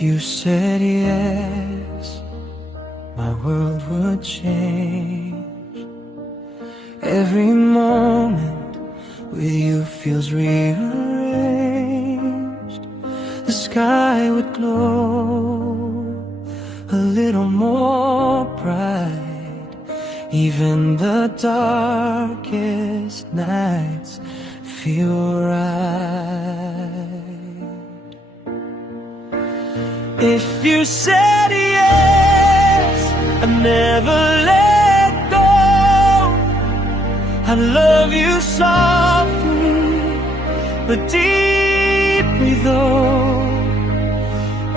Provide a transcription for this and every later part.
you said yes, my world would change. Every moment with you feels rearranged. The sky would glow a little more bright. Even the darkest nights feel right. If you said yes, I'd never let go. I love you softly, but deeply though.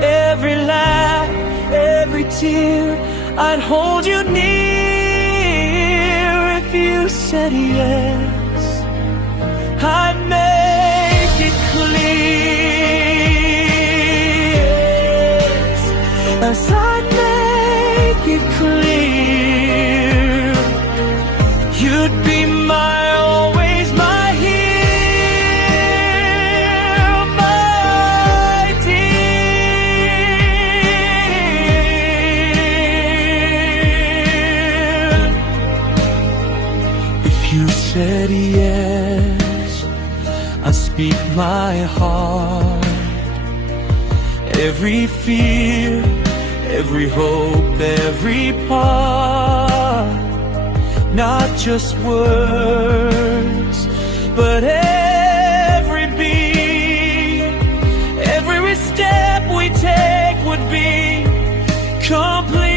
Every laugh, every tear, I'd hold you near. If you said yes, I'd make it clear. As I'd make it clear, you'd be my always, my here, my dear. If you said yes, I speak my heart. Every fear, every hope, every part. Not just words, but every beat. Every step we take would be complete.